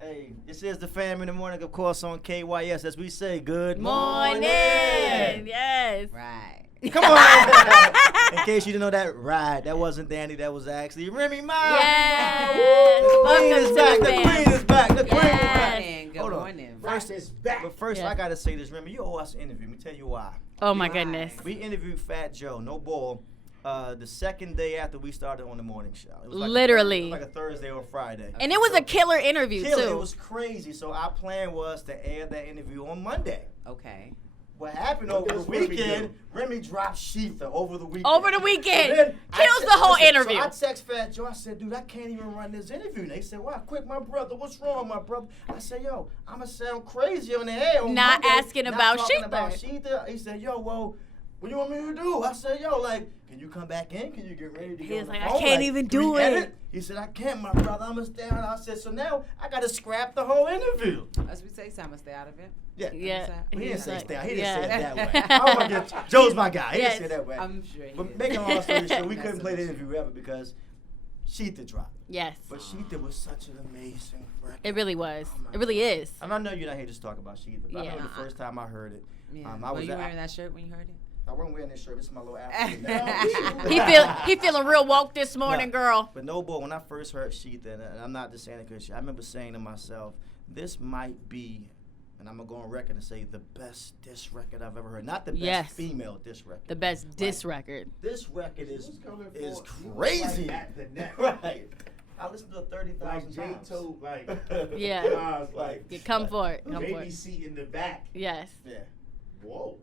Hey, this is the fam in the morning, of course, on KYS. As we say, good Morning. morning. Yes. Right. Come on. In case you didn't know that, right? That wasn't Danny. That was actually Remy Ma. Yes. The queen is Welcome back. to The the queen is back. The queen is back. Good Hold on. morning. First is back. But first, Yes. I gotta say this, Remy. You owe us an interview. Let me tell you why. Oh my Why? goodness. We interviewed Fat Joe, no ball, the second day after we started on the morning show. It was Literally. it was like a Thursday or Friday. And it was a killer interview Killer, too. it was crazy. So our plan was to air that interview on Monday. Okay. What happened What over the does Remy weekend, Remy dropped Sheetha over the weekend. Over the weekend. And then Kills I the whole listen, interview. So I text Fat Joe. I said, dude, I can't even run this interview. And they said, why? Quick, my brother. What's wrong, my brother? I said, yo, I'm going to sound crazy on the air on Not Monday, asking about talking Sheetha. about Sheetha. He said, yo, well, what do you want me to do? I said, yo, like, can you come back in? Can you get ready to He go was on the like, I phone? can't even can do we it. edit? He said, I can't, my brother. I'm going to stay out. I said, so now I got to scrap the whole interview. As we say, so I'm going to stay out of it. Yeah. Yeah. He didn't He's say like- stay out. He didn't yeah. say it that way. I don't want to get, Joe's my guy. He Yes. didn't say it that way. I'm sure he But did. making a long story short, we couldn't That's play the an issue. interview ever because Sheetha dropped. Yes. But Sheetha was such an amazing record. It really was. Oh my It really God. is. And I know you're not here to talk about Sheetha, but I Yeah. remember the first time I heard it. Yeah. I Were was you at- wearing that shirt when you heard it? I wasn't wearing this shirt. This is my little outfit. He feeling real woke this morning, No. girl. But no, boy, when I first heard Sheetha, and I'm not just saying it because I remember saying to myself, this might be, and I'm going to go on record and say, the best diss record I've ever heard. Not the best Yes. female diss record. The best diss record. This record is Is crazy. Like at the neck. Right. I listened to it 30,000 Like Jay times. told, like, Yeah. Nas, like, Yeah, come for it. Come for baby it. seat in the back. Yes. Yeah. Whoa.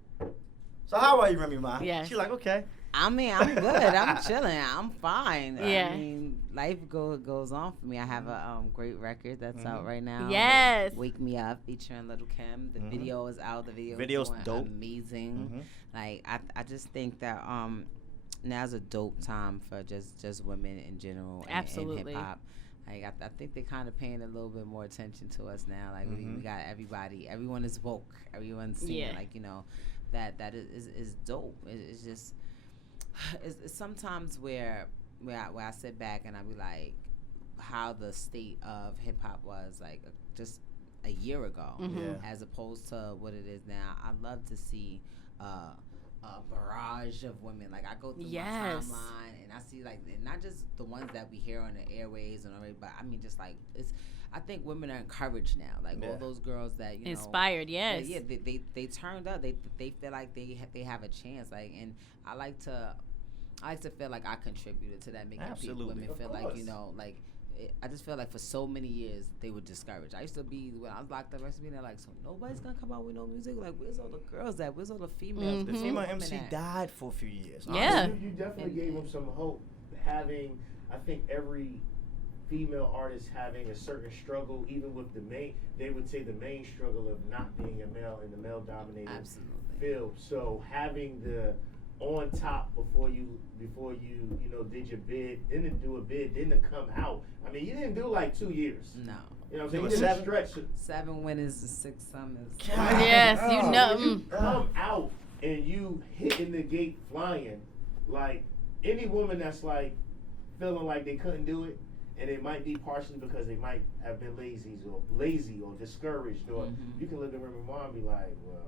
So how are you, Remy Ma? Yes. She's like, okay. I mean, I'm good. I'm chilling. I'm fine. Yeah. I mean, life goes on for me. I have a great record that's out right now. Yes. Wake Me Up featuring Little Kim. The video is out. The Video's doing dope. amazing. Mhm. Like I just think that now's a dope time for just women in general and Absolutely. hip hop. Like I think they're kind of paying a little bit more attention to us now. Like we got everybody. Everyone is woke. Everyone's seeing Yeah. like that is dope. It's just it's sometimes where I sit back and I be like, how the state of hip hop was like just a year ago, Mhm. Yeah. as opposed to what it is now. I love to see a barrage of women. Like I go through Yes. my timeline and I see like and not just the ones that we hear on the airways and already, but I mean just like it's. I think women are encouraged now. Like Yeah. all those girls that Inspired, yes. yeah, they turned up. They feel like they have a chance. Like, and I like to feel like I contributed to that, making Absolutely. women Of feel course. like like. I just feel like for so many years they were discouraged. I used to be when I was locked up. I used to be there like, so nobody's gonna come out with no music. Like, where's all the girls at? Where's all the females? The Where's female all the MC women at? died for a few years. Yeah. You definitely gave them some hope. Having, I think every female artist having a certain struggle, even with the main, they would say the main struggle of not being a male in the male-dominated Absolutely. field. So having the on top before you did your bid, then to do a bid, then to come out. I mean, you didn't do like 2 years. No. You know what I'm It saying? was You didn't 7. stretch it. 7 winners and 6 summers. Yes, you Oh, know. when you come out and you hitting the gate flying, like any woman that's like feeling like they couldn't do it, and it might be partially because they might have been lazy or discouraged, or you can look at Remy Ma and be like, well,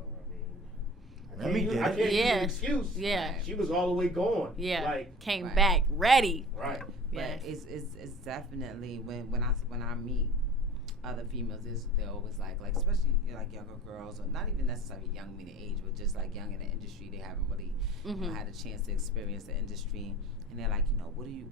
Remy did I it. can't use Yeah. an excuse. Yeah. She was all the way gone. Yeah. Like, Came Right. back ready. right. But Yes. it's definitely when I meet other females, they're always like especially like younger girls, or not even necessarily young meaning age, but just like young in the industry. They haven't really had a chance to experience the industry, and they're like,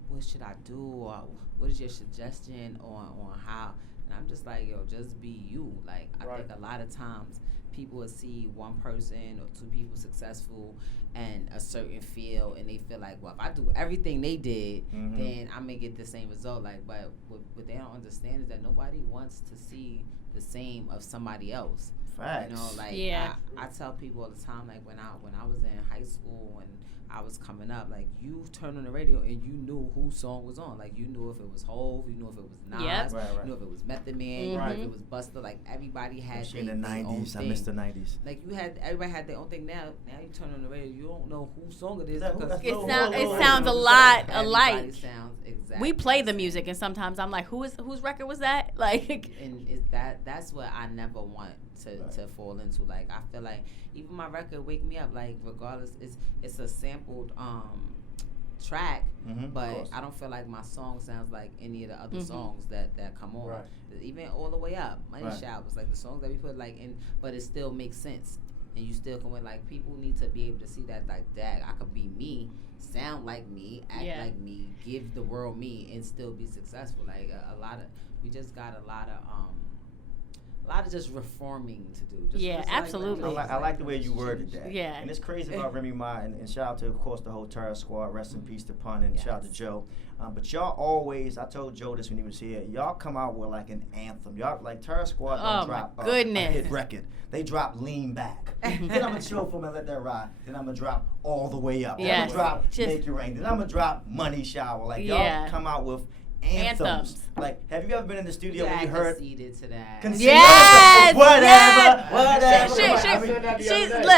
what should I do, or what is your suggestion on how? And I'm just like, yo, just be you. Like I Right. think a lot of times people will see one person or 2 people successful in a certain field, and they feel like, well, if I do everything they did, then I may get the same result. Like, but what they don't understand is that nobody wants to see the same of somebody else. Facts. You know, like Yeah. I tell people all the time, like when I was in high school and I was coming up, like you turned on the radio and you knew whose song was on. Like you knew if it was Hove, you knew if it was Nas, Yep. Right. you knew if it was Method Man, you knew if it was Busta. Like everybody had Especially in the their own '90s. I thing. miss the '90s. Like everybody had their own thing. Now you turn on the radio, you don't know whose song it is That- because that's It, Whoa, sound, whoa, it whoa, sounds whoa, a whoa. lot everybody alike. sounds exactly. We play the same. music, and sometimes I'm like, whose record was that? Like, And that's what I never want to fall into. Like I feel like even my record Wake Me Up, like regardless, it's a sampled track, Of but course. I don't feel like my song sounds like any of the other songs that come on. Right. Even All the Way Up, Money Right. Showers, like the songs that we put like in, but it still makes sense. And you still can win. Like people need to be able to see that, like, dag, I could be me, sound like me, act like me, give the world me, and still be successful. Like we just got a lot of just reforming to do. Just Yeah, like absolutely. I like the way you worded that. Yeah. And it's crazy about Remy Ma, and shout out to, of course, the whole Terror Squad. Rest in peace to Pun, and shout out to Joe. But y'all always, I told Joe this when he was here, y'all come out with like an anthem. Y'all, like Terror Squad don't drop my goodness. a hit record. They drop Lean Back. Then I'm going to chill for them and let that ride. Then I'm going to drop All the Way Up. Then I'm Yes. going to drop Just- Make It Rain. Then I'm going to drop Money Shower. Like y'all come out with anthems. Like, have you ever been in the studio when you heard conceded to that. Yes, whatever.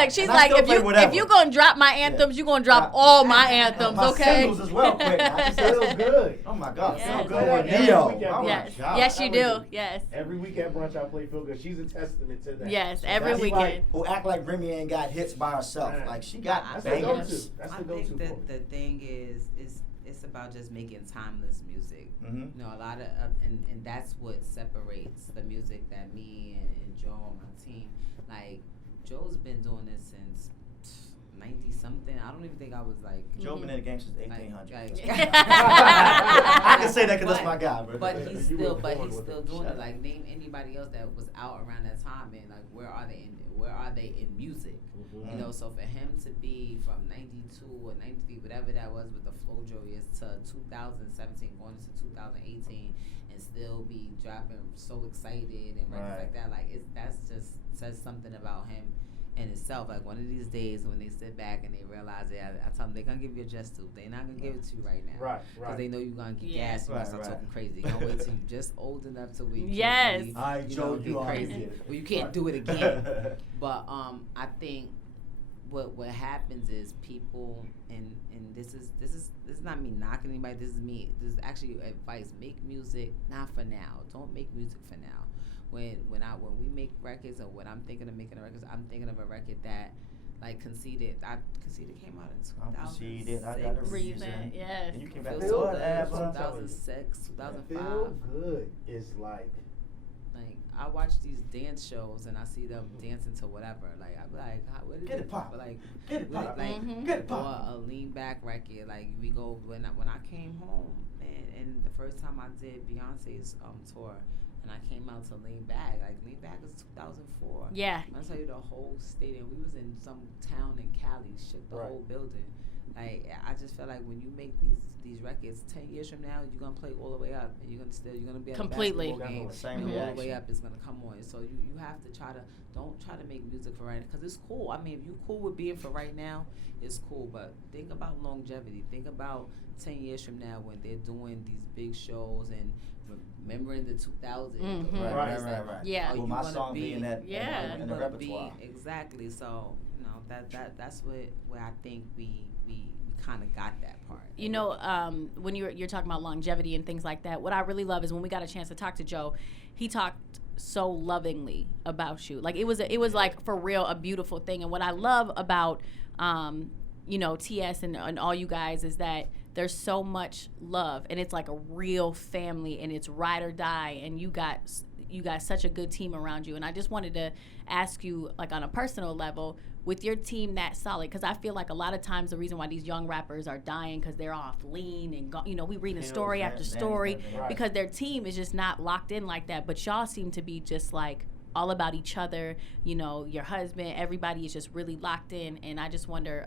She's And I like, still play if whatever. you gonna drop my anthems, you gonna drop all my anthems, My okay? singles as well, quick. I just Feels good. Oh my God, Yes. feel good with Every Neo. weekend. Oh my Yes, God. yes, you That do. was- Yes, Every week at brunch, I play Feel Good. She's a testament to that. yes, So every that's weekend. like- Who act like Remy ain't got hits by herself. Right. Like she got That's the bangers. go-to. That's I the go-to think for that the thing is it's about just making timeless music. Mhm. You know, a lot of and that's what separates the music that me and Joe and my team. Like Joe's been doing this since 90 something. I don't even think I was like. Joe been in the game since like- 1800. like- I can say that because that's my guy, bro. But he's You were still born with it. doing Shut it. up. Like name anybody else that was out around that time, and like where are they in music? Mhm. You know, so for him to be from 92 or 93, whatever that was with the FloJo years to 2017 going into 2018 and still be dropping So Excited and records Right. like that, like that's just says something about him in itself. Like one of these days when they sit back and they realize it, I tell them they're gonna give you a just too. They're not gonna give it to you right now. Right, Because right. they know you're gonna get Yeah. gas and you're gonna Right, start right. talking crazy. You're gonna wait till you just old enough to where you Yes. can't really, All right, Joe, get you already crazy. did it. Well, you can't do it again. But I think what happens is people and this is not me knocking anybody. This is me. This is actually advice. Make music not for now. Don't make music for now. When we make records or when I'm thinking of making a record, I'm thinking of a record that like Conceited came out in 2006. I'm Conceited. I got a reason. Yes. And you came back Feel to so whatever. good, 2006, 2005. Feel Good is like. Like I watch these dance shows and I see them dancing to whatever. Like I'm like, what is Get it pop. Like, Get it pop. like Get it or pop. a lean back record. Like we go when I came home and the first time I did Beyonce's tour and I came out to Lean Back. Like Lean Back was 2004. Yeah. I'll tell you the whole stadium. We was in some town in Cali, shook the Right. whole building. Like I just feel like when you make these records, 10 years from now, you're gonna play All the Way Up, and you're gonna be at Completely. a basketball game. Same And All the reaction. Way Up is gonna come on. So you have to don't try to make music for right now, because it's cool. I mean, if you cool with being for right now, it's cool. But think about longevity. Think about 10 years from now when they're doing these big shows and remembering the 2000s. Mhm. Right. Yeah. Well, you my gonna song be- being that Yeah. in the gonna be- repertoire. exactly. So that's where I think we kind of got that part. You know, when you're talking about longevity and things like that, what I really love is when we got a chance to talk to Joe, he talked so lovingly about you. Like it was like for real a beautiful thing. And what I love about TS and all you guys is that there's so much love and it's like a real family and it's ride or die, and you got such a good team around you. And I just wanted to ask you, like on a personal level, with your team that solid, because I feel like a lot of times the reason why these young rappers are dying because they're off lean and we reading story after story Right. because their team is just not locked in like that. But y'all seem to be just like all about each other. Your husband, everybody is just really locked in. And I just wonder,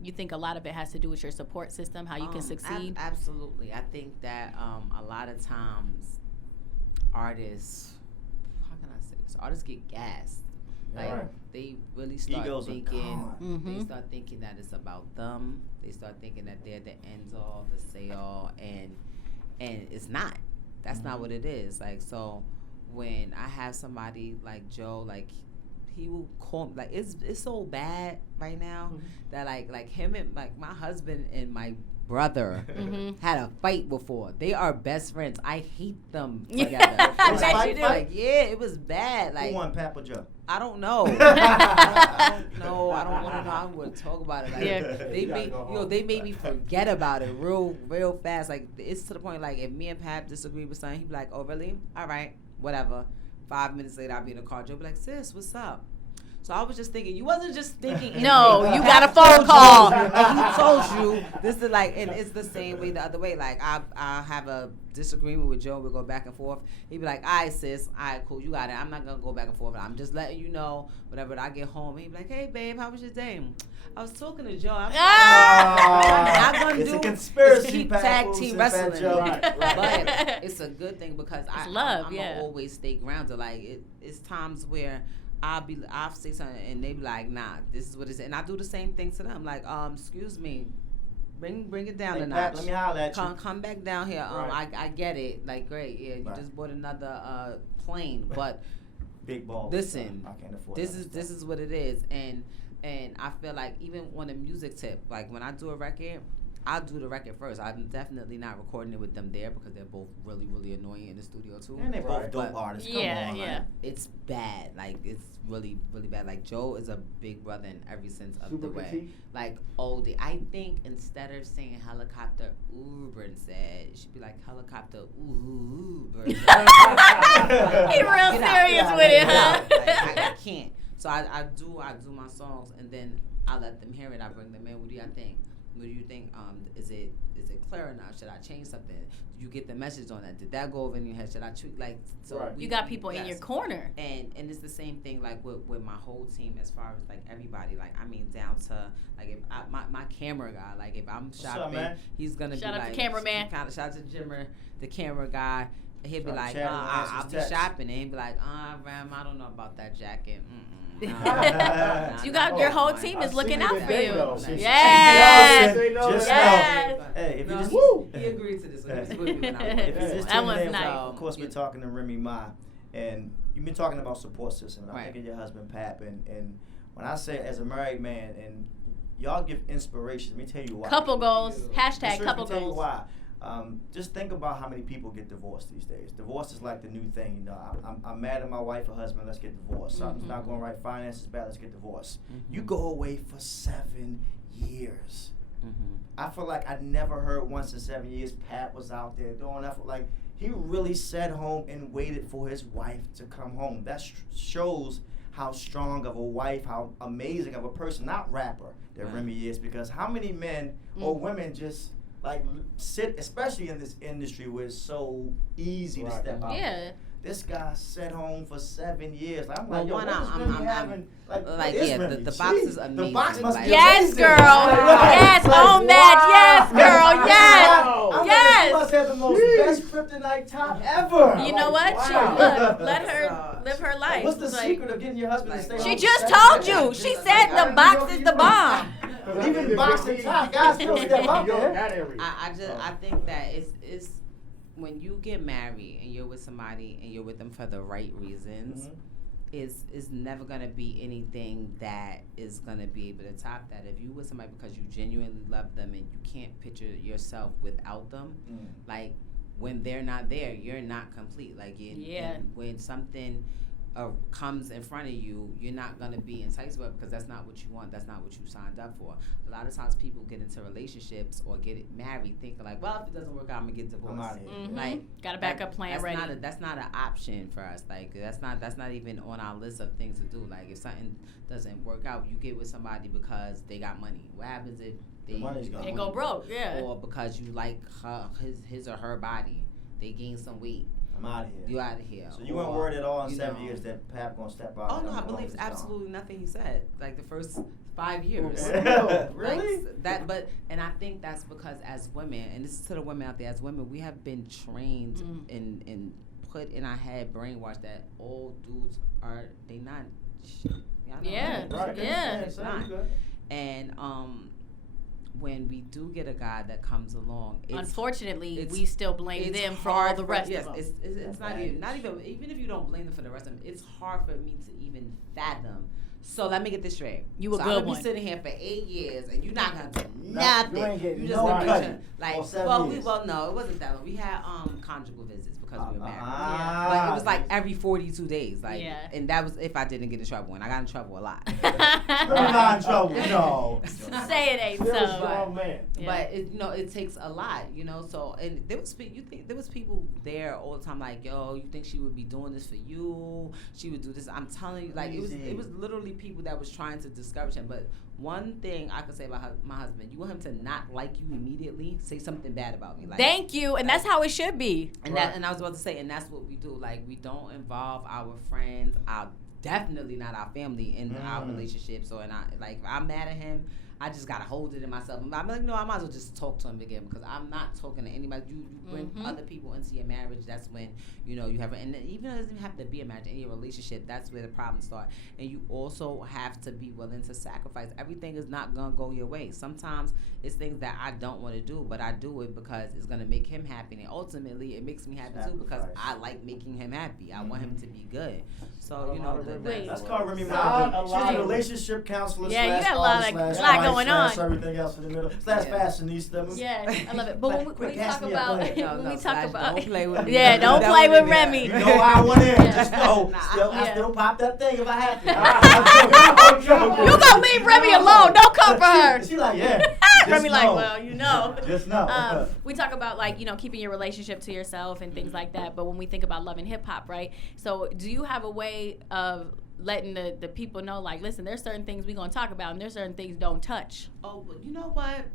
you think a lot of it has to do with your support system, how you can succeed? Absolutely. I think that a lot of times artists, how can I say this? Artists get gassed Like Right. they really start Egos are thinking. gone. They start thinking that it's about them. They start thinking that they're the end all, the say all, and it's not. That's not what it is. Like, so when I have somebody like Joe, like he will call me, like it's so bad right now that like him and like my husband and my brother had a fight before. They are best friends. I hate them together. I bet you do. Like, yeah, it was bad. Like, Who won, Pap or Joe? I don't know. I don't know. I don't want to know. I want to talk about it. Like, Yeah. they made me forget about it real fast. Like, it's to the point, like, if me and Pap disagree with something, he'd be like, oh, really? All right, whatever. 5 minutes later, I'll be in the car. Joe be like, sis, what's up? So I was just thinking, you wasn't just thinking. No, you got a Pap phone told call. you, and he told you this is like, and it's the same way the other way. Like I have a disagreement with Joe. We go back and forth. He'd be like, all right, sis, all right, cool, you got it. I'm not gonna go back and forth. I'm just letting you know. Whatever. I get home, he'd be like, hey, babe, how was your day? I was talking to Joe. I'm not gonna It's do a conspiracy, keep Pat tag Wilson, team Fat wrestling. Joe. But it's a good thing because I'm yeah. always stay grounded. Like it's times where I'll say something and they be like, nah, this is what it is. And I do the same thing to them. Like, excuse me, bring it down Hey, a notch. Pat, let me holler at you. Come back down here. I get it. Like, great, yeah, you just bought another plane, but Big balls. listen, I can't afford this is what it is. And I feel like even on a music tip, like when I do a record, I'll do the record first. I'm definitely not recording it with them there because they're both really, really annoying in the studio too. And they're both But dope artists. Come Yeah, on, yeah. man. it's bad. Like it's really, really bad. Like Joe is a big brother in every sense of Super the way. petite? Like I think instead of saying helicopter Uber instead, it should be like helicopter Uber. He real serious with it, huh? Like, I can't. So I do my songs and then I let them hear it. I bring them in. What do you think? What do you think? Is it clear enough? Should I change something? Did you get the message on that? Did that go over in your head? Should I tweak? Like, so Right. we- You got people in yes. your corner. And it's the same thing like with my whole team as far as like everybody. Like I mean down to like if my camera guy, like if I'm shopping, up, man? he's gonna Shout be out to like cameraman. Kind of shout out to Jimmer, the camera guy. He'll be Shout out like, to Chad who answers I'll be text. shopping, and he'll be like, Ram, I don't know about that jacket. You got your whole team is looking out for you. Yes. Yes. Just Yes. Hey, if you just He agreed to this. So he was with me when I was if you there. just That tuning was in, nice. of course we're talking to Remy Ma, and you've been talking about support system. And I'm Right. thinking your husband Pap, and when I say as a married man, and y'all give inspiration. Let me tell you why. Couple goals. Yes, Hashtag sir, couple let me tell you goals. why. Just think about how many people get divorced these days. Divorce is like the new thing. You know, I'm mad at my wife or husband. Let's get divorced. Something's not going right. Finances bad. Let's get divorced. You go away for 7 years. I feel like I never heard once in 7 years Pat was out there doing that. Like he really sat home and waited for his wife to come home. That shows how strong of a wife, how amazing of a person, not rapper, that Remy is. Because how many men or women just like sit, especially in this industry where it's so easy to step out. Yeah. This guy sat home for 7 years. Like, I'm Well, like, yo, one, what is I'm- Remy I'm- having? Like like, what is yeah, Remy? the box is The amazing, box must like- be Yes, amazing. girl. Right. Yes, Like, own that. Yes, girl. Yes. Wow. I'm Yes. like, she must have the most best kryptonite top ever. You know what? She, Wow. look, let her live her life. What's the Like, secret of getting your husband to stay Like- home She for just 7 told years? you. She said the box is the bomb. Even box and top, guys still step out there. That area. I think that it's when you get married and you're with somebody and you're with them for the right reasons, is never gonna be anything that is gonna be able to top that. If you with somebody because you genuinely love them and you can't picture yourself without them, like when they're not there, you're not complete. Like and when something comes in front of you, you're not gonna be enticed with it because that's not what you want. That's not what you signed up for. A lot of times people get into relationships or get married thinking like, well, if it doesn't work out, I'm gonna get divorced. I'm out of here. Like got a backup plan that's ready. That's not an option for us. Like that's not even on our list of things to do. Like if something doesn't work out, you get with somebody because they got money. What happens if The money's gone. They go broke. Yeah. or because you like his or her body, they gain some weight. I'm out of here. You out of here. So you weren't worried at all in you 7 know. years that Pap gonna step out? Oh no, and I come believe home and absolutely nothing he said. Like the first 5 years. Really? Like, and I think that's because as women, and this is to the women out there, as women, we have been trained and put in our head, brainwashed that all dudes are shit. Yeah. Right. Yeah. It's not. And when we do get a guy that comes along, unfortunately, we still blame them for all the rest of them. It's not even if you don't blame them for the rest of them, it's hard for me to even fathom. So let me get this straight. You a so good I'm gonna one. be sitting here for 8 years and you're not gonna do nothing. You ain't getting You just no gonna be cut. trying, like, years. no, it wasn't that long. We had conjugal visits because we were married. Yeah. Like it was like every 42 days. Like, Yeah. and that was if I didn't get in trouble, and I got in trouble a lot. You're not in trouble. No. Say it ain't Still a so. strong man. Yeah. But it takes a lot, So and there was people there all the time, like, yo, you think she would be doing this for you? She would do this. I'm telling you, like it was literally people that was trying to discourage him. But one thing I could say about my husband, you want him to not like you immediately, say something bad about me. Like, thank you, and that's how it should be. And and I was about to say, and that's what we do. Like, we don't involve our friends, definitely not our family in our relationships. So, if I'm mad at him, I just gotta hold it in myself. I'm like, no, I might as well just talk to him again because I'm not talking to anybody. You bring other people into your marriage. That's when you have, and even though it doesn't have to be a marriage, any relationship. That's where the problems start. And you also have to be willing to sacrifice. Everything is not gonna go your way. Sometimes it's things that I don't want to do, but I do it because it's gonna make him happy, and ultimately it makes me happy too because I like making him happy. I want him to be good. So That's called Remy. She's lot a of- relationship counselor. Yeah, you slash got a lot artist, of- slash lot going slash on. Everything else in the middle. Slash fashionista. Yeah, I love it. But when we talk about don't play with me. yeah, don't play with Remy. You know how I want in. Yeah. Just know. Nah, I still pop that thing if I have to. You gonna leave Remy alone? Don't come for her. She like, yeah. Remy just like, know. well, you know. Just know. We talk about keeping your relationship to yourself and things like that. But when we think about love and hip hop, right? So do you have a way of letting the people know, like, listen, there's certain things we're gonna talk about and there's certain things don't touch? Oh, but you know what?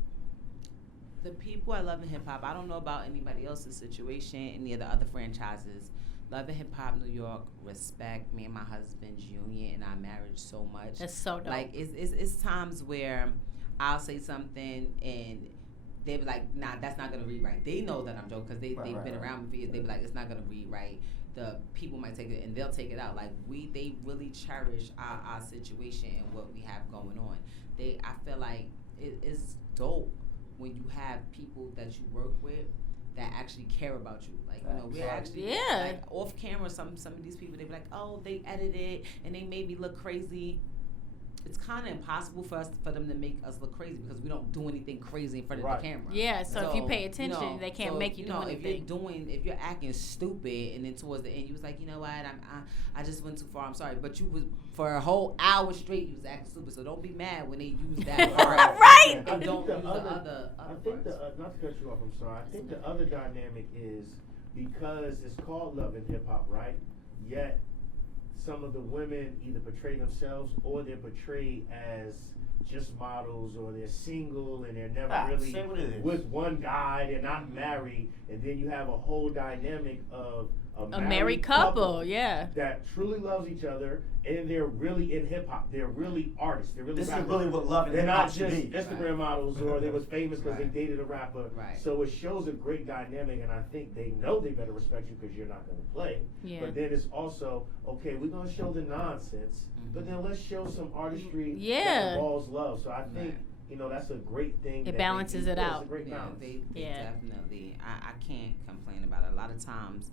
The people at Love and Hip Hop, I don't know about anybody else's situation, any of the other franchises. Love and Hip Hop New York respect me and my husband's union and our marriage so much. That's so dope. Like it's times where I'll say something and they be like, nah, that's not gonna read right. They know that I'm joking because they've been around me for years. They be like, it's not gonna read right. The people might take it and they'll take it out. Like they really cherish our situation and what we have going on. I feel like it's dope when you have people that you work with that actually care about you. Like, we're actually like, off camera, some of these people, they be like, oh, they edited and they made me look crazy. It's kind of impossible for them to make us look crazy because we don't do anything crazy in front of the camera. Yeah, so if you pay attention, they can't make you do anything. If you're acting stupid and then towards the end you was like, you know what, I just went too far, I'm sorry. But you was, for a whole hour straight, you was acting stupid. So don't be mad when they use that part. Right. And don't use the other I think parts. not to cut you off, I'm sorry. I think the other dynamic is because it's called Love and Hip Hop, right? Yet some of the women either portray themselves or they're portrayed as just models, or they're single and they're never really with one guy, they're not married, and then you have a whole dynamic of a married couple that truly loves each other, and they're really in hip hop. They're really artists. They're really This rappers. is really what love and They're hip hop not should just be. Instagram models, or they was famous because they Right. dated a rapper. Right. So it shows a great dynamic, and I think they know they better respect you because you're not going to play. Yeah. But then it's also, okay, we're going to show the nonsense, but then let's show some artistry Yeah. that involves love. So I think, that's a great thing. It that balances they it do. out. It's a great balance. They definitely. I can't complain about it. A lot of times,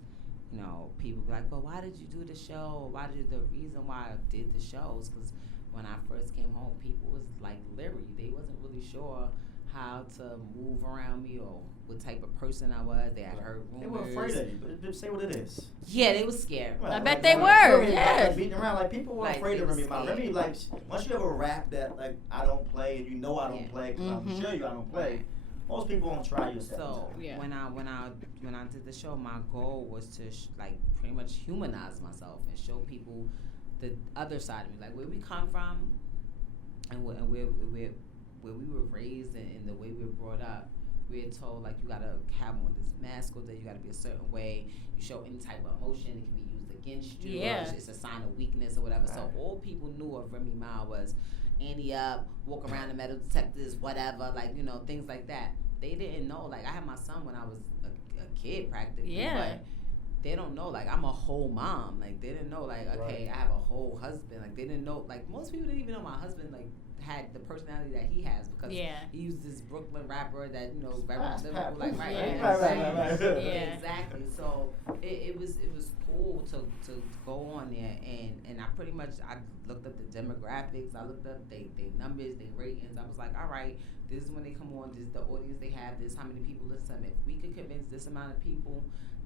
people be like, well, why did you do the show? The reason why I did the show is because when I first came home, people was like leery. They wasn't really sure how to move around me or what type of person I was. They had heard rumors. They were afraid of you, but say what it is. Yeah, they was scared. I bet they were, yeah. Beating around, like, people were Like, afraid they of was Remy Ma. scared. Remy, like, once you have a rap that, like, I don't play, and I don't play, because I'm sure I don't play, most people won't try you. So when I did the show, my goal was to pretty much humanize myself and show people the other side of me, like where we come from, and where we were raised and the way we were brought up. We're told like you gotta have on this mask all day, you gotta be a certain way. You show any type of emotion, it can be used against you. Yeah. Or it's a sign of weakness or whatever. Right. So all people knew of Remy Ma was Annie up, walk around the metal detectors, whatever, things like that. They didn't know. Like I had my son when I was a kid practically. Yeah. But they don't know, like, I'm a whole mom. Like, they didn't know, like, okay, I have a whole husband. Like, they didn't know, like, most people didn't even know my husband, like, had the personality that he has because he was this Brooklyn rapper that, you know, very lyrical, like, right. Exactly. So it was cool to go on there, and I pretty much, I looked up the demographics, I looked up they numbers, they ratings. I was like, all right, this is when they come on, this is the audience they have, this how many people listen to them. If we could convince this amount of people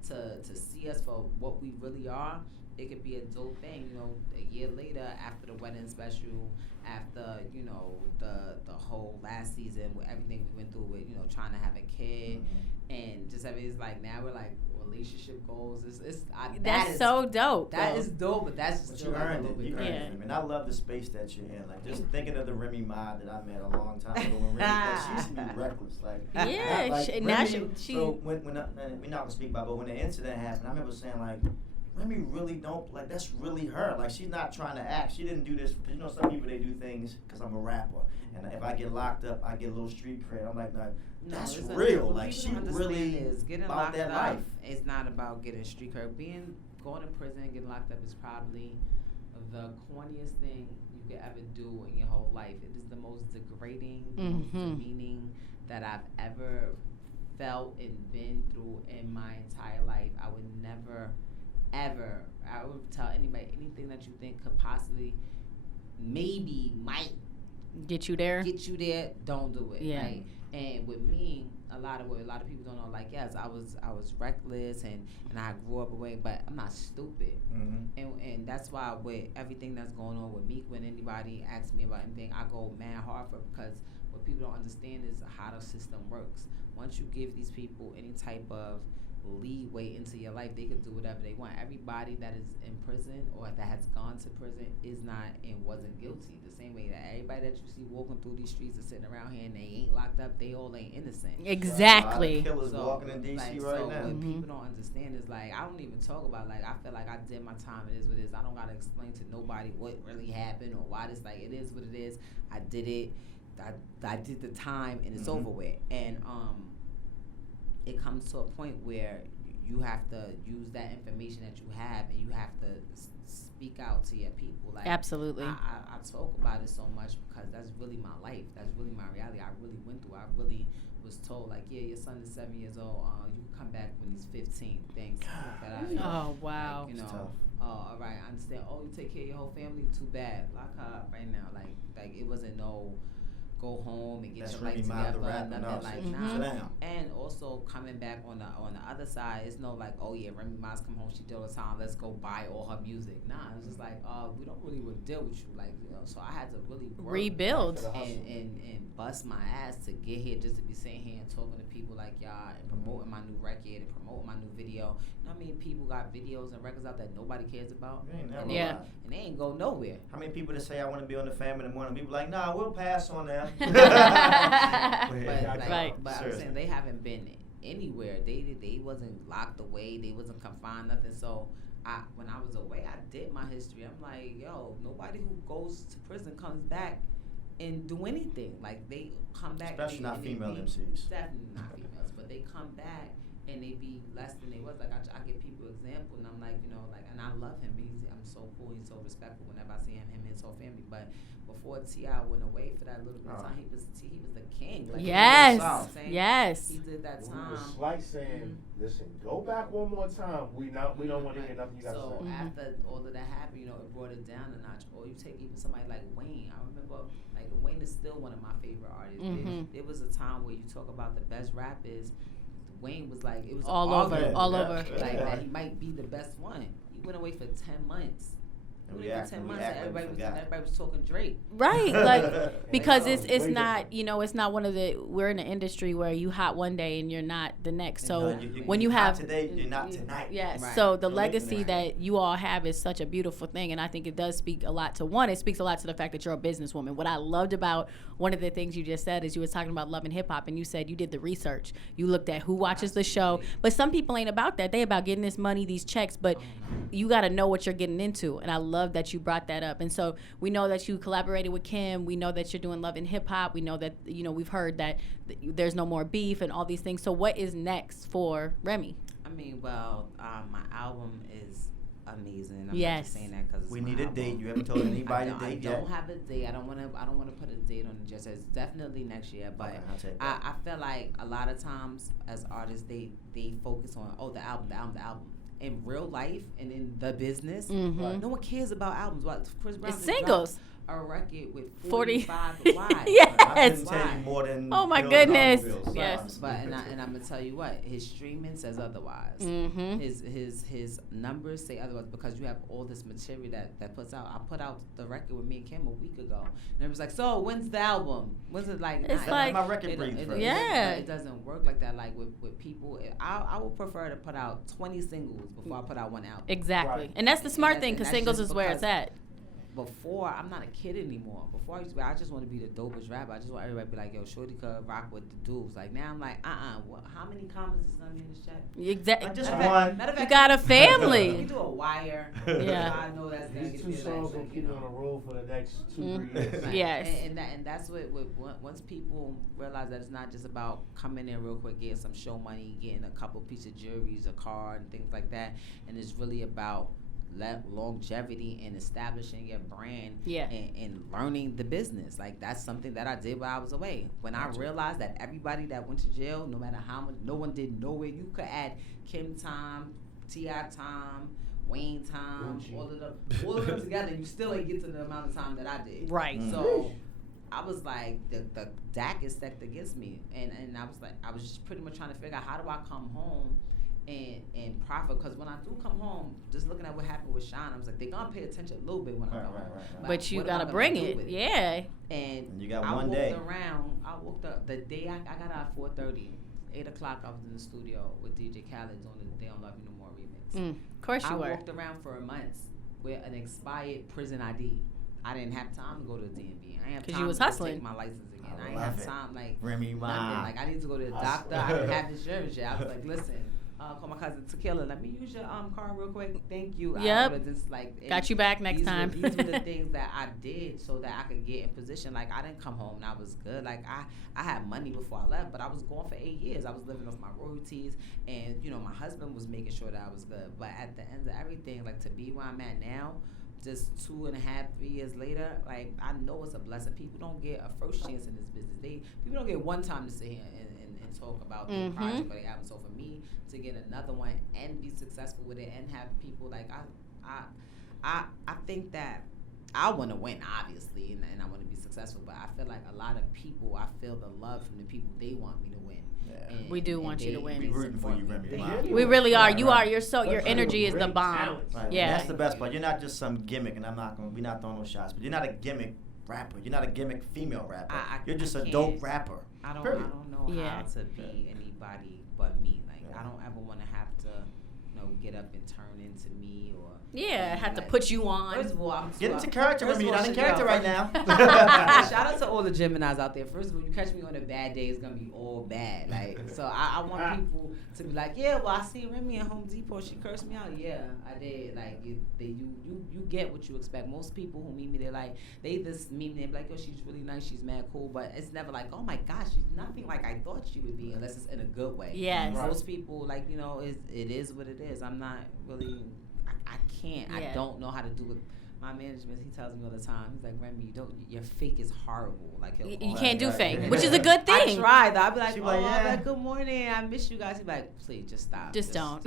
to see us for what we really are, it could be a dope thing. You know, a year later, after the wedding special, after, you know, the whole last season with everything we went through with, you know, trying to have a kid, and just everything's like, now we're like relationship goals. That's so dope. That is dope, but that's just you earned it. You earned it. And I love the space that you're in. Like, just thinking of the Remy Ma that I met a long time ago when Remy, like, she used to be reckless. Like, now Remy, so when we're not gonna speak about, but when the incident happened, I remember saying, like, Remy really don't, like, that's really her. Like, she's not trying to act. She didn't do this, because, you know, some people, they do things because I'm a rapper. And if I get locked up, I get a little street cred. I'm like, no, that's real. Like, she really is getting about locked that up. life. It's not about getting street cred. Going to prison and getting locked up is probably the corniest thing you could ever do in your whole life. It is the most degrading, most demeaning that I've ever felt and been through in my entire life. I would never, ever, I would tell anybody anything that you think could possibly, maybe, might get you there, don't do it. Yeah. Right? And with me, a lot of people don't know, like, yes, I was reckless and I grew up away, but I'm not stupid. And that's why with everything that's going on with me, when anybody asks me about anything, I go mad hard for, because what people don't understand is how the system works. Once you give these people any type of leeway into your life, they can do whatever they want. Everybody that is in prison or that has gone to prison is not and wasn't guilty. The same way that everybody that you see walking through these streets and sitting around here and they ain't locked up, they all ain't innocent. Exactly. Killers walking in DC like, right now. What people don't understand is, like, I don't even talk about, like, I feel like I did my time. It is what it is. I don't gotta explain to nobody what really happened or why this. Like, it is what it is. I did it. I did the time, and it's over with. And it comes to a point where you have to use that information that you have, and you have to speak out to your people. Like, absolutely. I talk about it so much because that's really my life. That's really my reality. I really went through. I really was told, like, yeah, your son is 7 years old. You can come back when he's 15. Things like that. Oh, wow. Like, you know. All right. I understand. Oh, you take care of your whole family. Too bad. Lock her up right now. Like it wasn't no go home and get your life together, nothing like that. And also coming back on the other side, it's no like, oh yeah, Remy Ma's come home, she did all the time, let's go buy all her music. Nah, it's just like, we don't really want to deal with you, like, you know. So I had to really rebuild and bust my ass to get here, just to be sitting here and talking to people like y'all and promoting my new record and promoting my new video. You know what I mean? People got videos and records out that nobody cares about. And they ain't go nowhere. How many people that say I want to be on the Fam in the Morning? People like, nah, we'll pass on that. But I'm saying they haven't been anywhere. They wasn't locked away. They wasn't confined, nothing. So when I was away, I did my history. I'm like, yo, nobody who goes to prison comes back and do anything. Like, they come back. Especially not female MCs. Definitely not females, but they come back and they be less than they was. Like, I give people example, and I'm like, you know, like, and I love him. I'm so cool. He's so respectful. Whenever I see him and his whole family. But before T.I. went away for that little bit of time, he was the king. Like, yes. He did that time. It's like saying, listen, go back one more time. We don't want to hear nothing you got to say. So after all of that happened, you know, it brought it down a notch. Or you take even somebody like Wayne. I remember, like, Wayne is still one of my favorite artists. There was a time where you talk about the best rappers. Wayne was like, it was all over. Like, that he might be the best one. He went away for 10 months. Everybody was talking Drake. Right, like, because it's not, you know, it's not one of the, we're in an industry where you hot one day and you're not the next. So when you have today, you're not tonight. Yes. Right. So the legacy that you all have is such a beautiful thing, and I think it does speak a lot to it speaks a lot to the fact that you're a businesswoman. What I loved about one of the things you just said is you was talking about loving hip hop, and you said you did the research. You looked at who watches the show, but some people ain't about that. They about getting this money, these checks, but you got to know what you're getting into, and I love that you brought that up. And so we know that you collaborated with Kim. We know that you're doing Love and Hip Hop. We know that, you know, we've heard that there's no more beef and all these things. So what is next for Remy? I mean, well, my album is amazing. I'm not Yes. just saying that because We need a date. You haven't told anybody the date I yet? don't have a date. I don't want to put a date on it. Just it's definitely next year. But Okay, I'll take that. I feel like a lot of times as artists, they focus on the album. In real life and in the business, Mhm. no one cares about albums. What Chris Brown It's just singles. dropped a record with 40. 45 wives. Yes. I couldn't tell you more than. Oh my building goodness. automobiles, Yes. honestly. But and I'm gonna tell you what, his streaming says otherwise. Mm-hmm. His numbers say otherwise because you have all this material that puts out. I put out the record with me and Kim a week ago, and it was like, so when's the album? When's it like? It's Nah, like- my record breathes first. Yeah. It doesn't work like that. Like with people, I would prefer to put out 20 singles before I put out one album. Exactly. Right. And that's the smart And thing that's because singles just is where it's because- at. Before, I'm not a kid anymore. Before I just want to be the dopest rapper. I just want everybody to be like, yo, shorty could rock with the dudes. Like now I'm like, how many commas is gonna be in this chat? Exactly. Just Matter of one. fact- matter of You fact, got a Let me family. do a wire. Yeah. I know that's gonna These get two you songs like, gonna keep you you on know. the road for the next 2-3 years. Right. Yes. And that's what once people realize that it's not just about coming in real quick, getting some show money, getting a couple pieces of jewelries, a car, and things like that, and it's really about longevity and establishing your brand Yeah. and learning the business. Like that's something that I did while I was away. When I realized that everybody that went to jail, no matter how much, no one did nowhere. You could add Kim time, T.I. time, Wayne time, Gucci. all of them together, and you still ain't get to the amount of time that I did. Right. So I was like, the DAC is stacked against me, and I was just pretty much trying to figure out how do I come home and profit, because when I do come home, just looking at what happened with Sean, I was like, they're gonna pay attention a little bit when I come home. Right. But you what am I gotta gonna bring do it. with Yeah. And You got I one walked day. around. I walked up the day I got out at 4:30. 8 o'clock, I was in the studio with DJ Khaled doing the They Don't Love You No More remix. Of course I you were. walked around for a month with an expired prison ID. I didn't have time to go to the DMV. I didn't have 'Cause time you was to hustling. take my license again. I I didn't love have it. time, like Remy nothing. Ma. Like I need to go to the Hustle. doctor. I didn't have insurance yet. I was like, listen, call my cousin Tequila. Let me use your car real quick. Thank you. Yep. I would've just like Got you back next these time. These were the things that I did so that I could get in position. Like I didn't come home and I was good. Like I had money before I left, but I was gone for 8 years. I was living off my royalties, and my husband was making sure that I was good. But at the end of everything, like to be where I'm at now, just 2.5, 3 years later, like I know it's a blessing. People don't get a first chance in this business. People don't get one time to sit here and talk about their project or their album. So for me to get another one and be successful with it and have people like I think that I want to win, obviously, and I want to be successful. But I feel like a lot of people, I feel the love from the people. They want me to win. Yeah. And- We do and want you to they- win. they We rooting for you, support me. Remy. Thank Wow. you. We really are. Right, You right. are. Your energy is the Great bomb. talent. Right. Yeah. That's the best part. You're not just some gimmick, and we're not throwing no shots, but you're not a gimmick rapper. You're not a gimmick female rapper. You're just a can't- dope rapper. I don't Period. know Yeah. how to be anybody but me. Like Yeah. I don't ever want to have to, get up and turn into me or. Yeah, I had to like- put you on. First of all, I'm Get too- into character, first Remy. of You're all, not in shit, character yo, right now. Shout out to all the Geminis out there. First of all, you catch me on a bad day, it's gonna be all bad. Like, so I want people to be like, yeah, well, I see Remy at Home Depot. She cursed me out. Yeah, I did. Like, you get what you expect. Most people who meet me, they just meet me. They be like, yo, she's really nice. She's mad cool. But it's never like, oh my gosh, she's nothing like I thought she would be, unless it's in a good way. Yes. Right. Most people, like, it is what it is. I'm not really. I can't. Yeah. I don't know how to do it. My management, he tells me all the time. He's like, Remy, your fake is horrible. Like he'll You call can't do Right. fake, which is a good I thing. tried though. I'd be like, She oh, be like, I'd be yeah. like, good morning. I miss you guys. He'd be like, please, just stop. Just don't.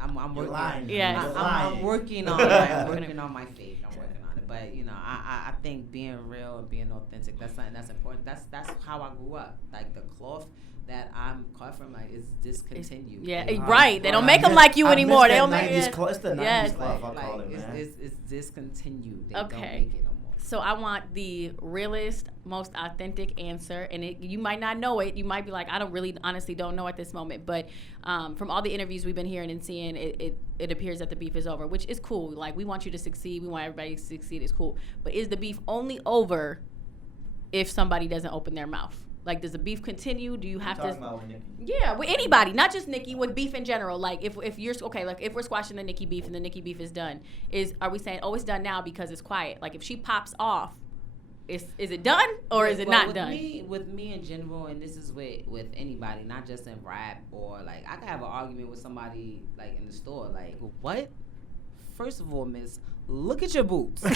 I'm You're working. lying. Yes. You're I'm lying. working on it. I'm working on my fake. I'm working on it. But I think being real and being authentic, that's something that's important. That's how I grew up. Like the cloth that I'm cut from, like, is discontinued. Yeah, You know? right. They don't make I them miss- like you I anymore. miss They that don't make 90s it. cloth. It's the 90s Yes. cloth, I Like, call it, man. it's discontinued. They Okay. don't make it no more. So I want the realest, most authentic answer, and you might not know it. You might be like, I don't really, honestly, don't know at this moment. But from all the interviews we've been hearing and seeing, it appears that the beef is over, which is cool. Like, we want you to succeed. We want everybody to succeed. It's cool. But is the beef only over if somebody doesn't open their mouth? Like, does the beef continue? Do you have to? Talking about with Nicki. Yeah, with anybody, not just Nicki, with beef in general. Like, if you're okay, like if we're squashing the Nicki beef and the Nicki beef is done, are we saying, oh, it's done now because it's quiet? Like, if she pops off, is it done or is it Well, not with done? With me in general, and this is with anybody, not just in rap or like I could have an argument with somebody like in the store, like what? First of all, miss, look at your boots. and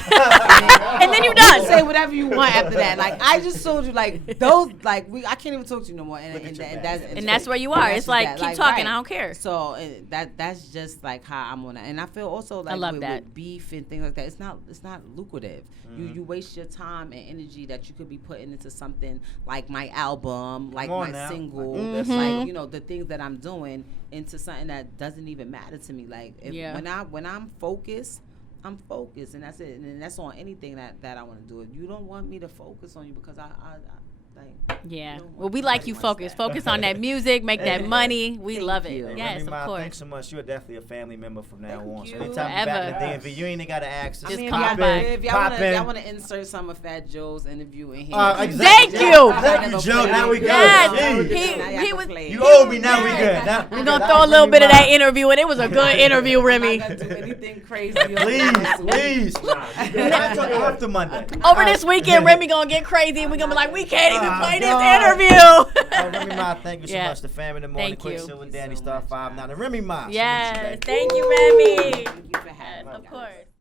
then you done. Say whatever you want after that. Like I just told you, like those, like I can't even talk to you no more. And that's where you are. It's like keep talking. Right. I don't care. So that's just like how I'm on it. And I feel also like I love that. with beef and things like that, it's not lucrative. You waste your time and energy that you could be putting into something like my album, like my single, like the things that I'm doing into something that doesn't even matter to me. Like when I'm focused, I'm focused, and that's it. And that's on anything that I want to do. If you don't want me to focus on you because I like. Yeah. Well, we like you focused. Focus on that music, make that money. We love it. You. Yes, Remy, of course. Thanks so much. You're definitely a family member from now on. So you. anytime you're back in the DMV, you ain't even got to ask. Just if come y'all, by. if y'all want to insert some of Fat Joe's interview in here. Thank you. Thank you, Joe. Now we good. Yes. He was. You owe me. Now we good. Now, We're going to throw a little bit of that interview, and it was a good interview, Remy. I'm not gonna do anything crazy. Please. After Monday. Over this weekend, Remy going to get crazy, and we're going to be like, we can't even play this interview. Remy Ma, thank you so much. The Fam in the Morning, Thank Quicksilver, Danny Star 5 now. The Remy Ma. Yes, thank you, Remy. Thank you for having me. Of course.